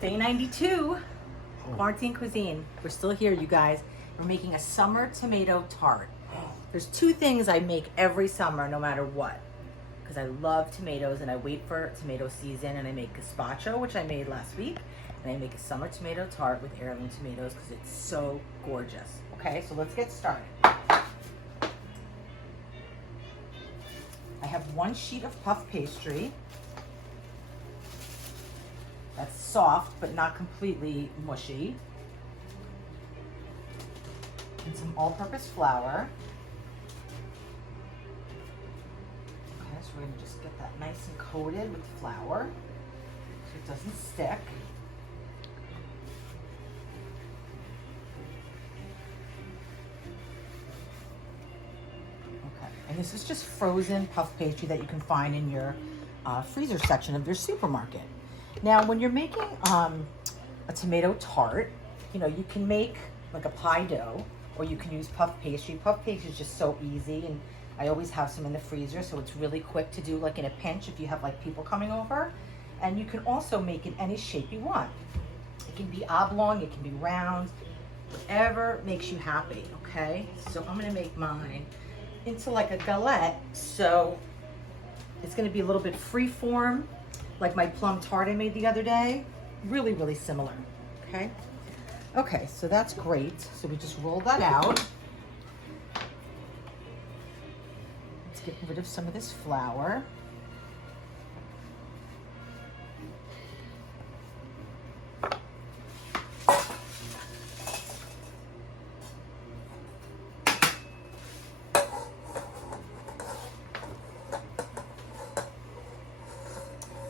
Day 92, quarantine cuisine. We're still here, you guys. We're making a summer tomato tart. There's two things I make every summer, no matter what, because I love tomatoes and I wait for tomato season, and I make gazpacho, which I made last week, and I make a summer tomato tart with heirloom tomatoes because it's so gorgeous. Okay, so let's get started. I have 1 sheet of puff pastry. That's soft, but not completely mushy. And some all-purpose flour. Okay, so we're gonna just get that nice and coated with flour so it doesn't stick. Okay, and this is just frozen puff pastry that you can find in your freezer section of your supermarket. Now, when you're making a tomato tart, you know, you can make like a pie dough, or you can use puff pastry. Puff pastry is just so easy, and I always have some in the freezer, so it's really quick to do like in a pinch if you have like people coming over. And you can also make it any shape you want. It can be oblong, it can be round, whatever makes you happy, okay? So I'm gonna make mine into like a galette, so it's gonna be a little bit free form, like my plum tart I made the other day. Really, really similar, okay? Okay, so that's great. So we just roll that out. Let's get rid of some of this flour.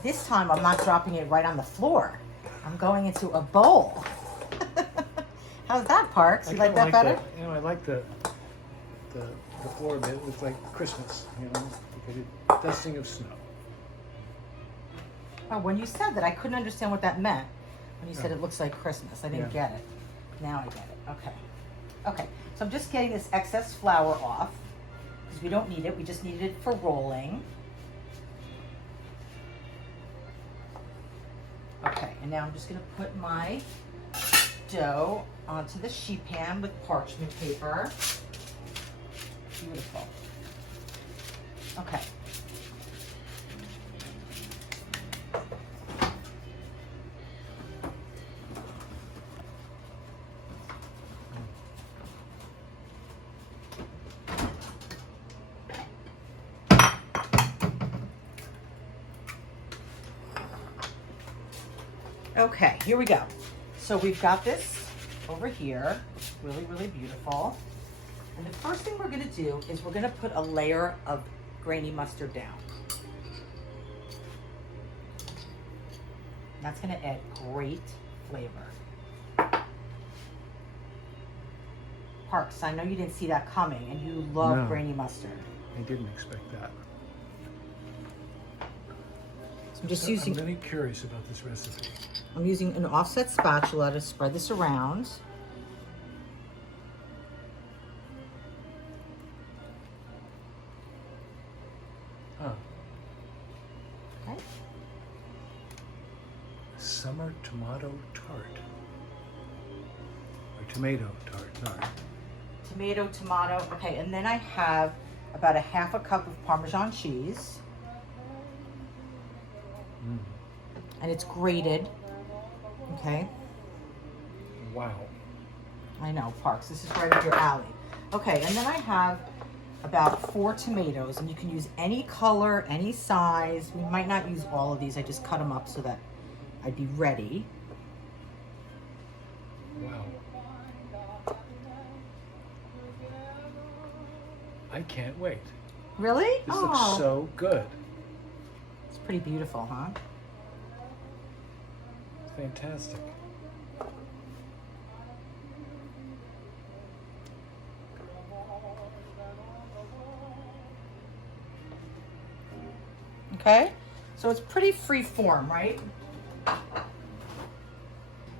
This time I'm not dropping it right on the floor. I'm going into a bowl. How's that, Parks? You like that better? That. You know, I like the floor bit. It looks like Christmas, you know, because it's dusting of snow. Oh, when you said that, I couldn't understand what that meant. When you said it looks like Christmas, I didn't get it. Now I get it. Okay. Okay, so I'm just getting this excess flour off because we don't need it. We just need it for rolling. Okay, and now I'm just gonna put my dough onto the sheet pan with parchment paper. Beautiful. Okay. Okay, here we go. So we've got this over here, really, really beautiful. And the first thing we're gonna do is we're gonna put a layer of grainy mustard down. That's gonna add great flavor. Parks, I know you didn't see that coming, and you love grainy mustard. I didn't expect that. So I'm just using... I'm really curious about this recipe. I'm using an offset spatula to spread this around. Huh. Okay. Summer tomato tart. Or tomato tart, sorry. Tomato. Okay, and then I have about a 1/2 cup of Parmesan cheese. And it's grated. Okay. Wow. I know, Parks, this is right up your alley. Okay, and then I have about 4 tomatoes, and you can use any color, any size. We might not use all of these. I just cut them up so that I'd be ready. Wow. I can't wait. Really? This looks so good. It's pretty beautiful, huh? Fantastic. Okay, so it's pretty free form, right?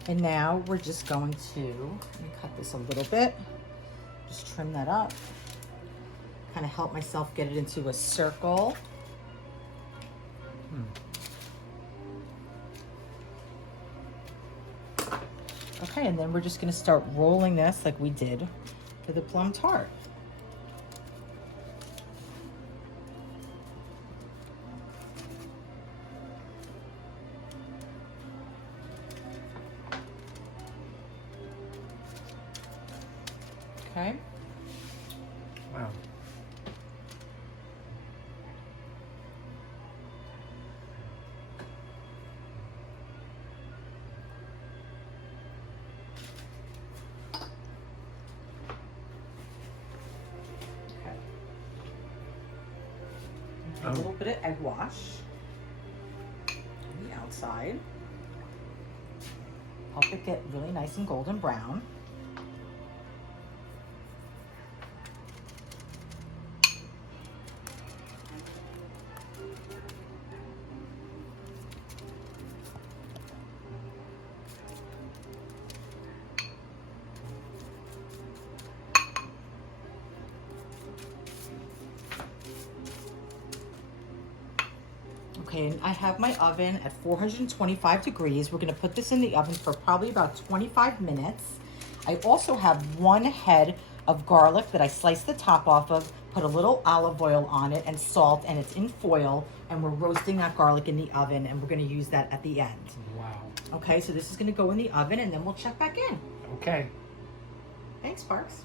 And now we're just going to, let me cut this a little bit, just trim that up, kind of help myself get it into a circle. Okay, and then we're just gonna start rolling this like we did for the plum tart. Okay. Wow. Okay. A little bit of egg wash on the outside. Help it get really nice and golden brown. Okay, and I have my oven at 425 degrees. We're gonna put this in the oven for probably about 25 minutes. I also have 1 head of garlic that I sliced the top off of, put a little olive oil on it and salt, and it's in foil, and we're roasting that garlic in the oven, and we're gonna use that at the end. Wow. Okay, so this is gonna go in the oven, and then we'll check back in. Okay. Thanks, Sparks.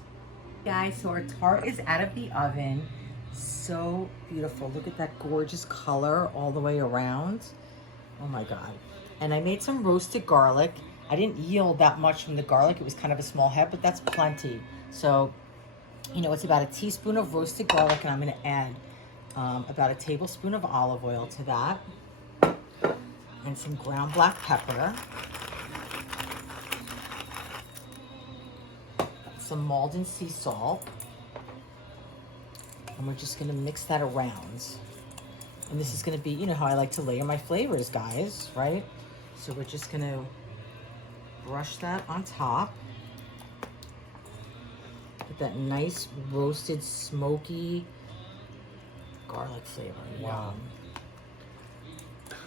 Guys, so our tart is out of the oven. So beautiful. Look at that gorgeous color all the way around. Oh my God. And I made some roasted garlic. I didn't yield that much from the garlic. It was kind of a small head, but that's plenty. So, you know, it's about a teaspoon of roasted garlic, and I'm going to add about a tablespoon of olive oil to that, and some ground black pepper, some Maldon sea salt. And we're just gonna mix that around. And this is gonna be, you know how I like to layer my flavors, guys, right? So we're just gonna brush that on top. Get that nice roasted, smoky garlic flavor. Wow. Yum.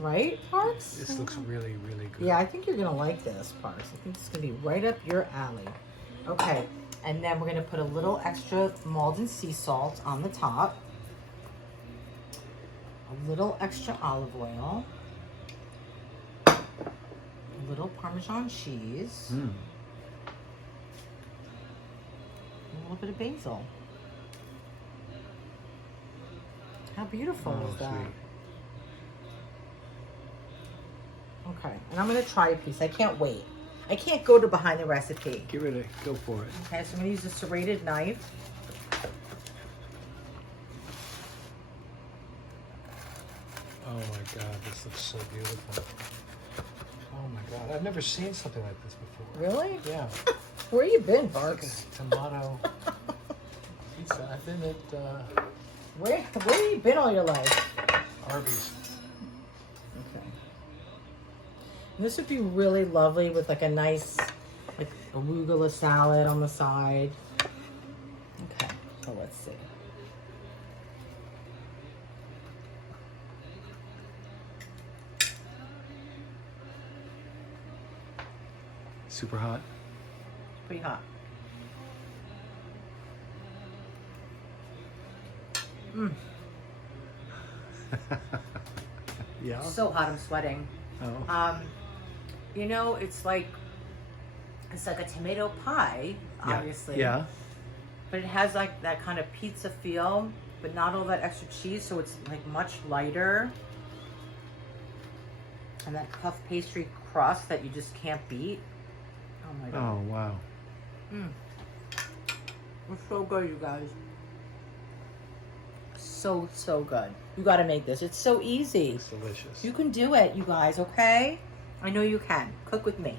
Right, Parks? This looks really, really good. Yeah, I think you're gonna like this, Parks. I think it's gonna be right up your alley. Okay. And then we're gonna put a little extra Maldon sea salt on the top. A little extra olive oil. A little Parmesan cheese. Mm. A little bit of basil. How beautiful Oh, is that? sweet. Okay, and I'm gonna try a piece. I can't wait. I can't go to behind the recipe. Get ready. Go for it. Okay, so I'm gonna use a serrated knife. Oh my God, this looks so beautiful. Oh my God, I've never seen something like this before. Really? Yeah. Where you been, It's like Barks? a tomato pizza. I've been at Where you been all your life? Arby's. Okay. And this would be really lovely with like a nice like arugula salad on the side. Okay, so let's see. Super hot. Pretty hot. Mm. Yeah. So hot, I'm sweating. Oh. You know, it's like a tomato pie, Yeah. obviously. Yeah. But it has like that kind of pizza feel, but not all that extra cheese, so it's like much lighter. And that puff pastry crust that you just can't beat. Oh my God. Oh wow. It's so good, you guys. So, so good. You gotta make this. It's so easy. It's delicious. You can do it, you guys, okay? I know you can. Cook with me.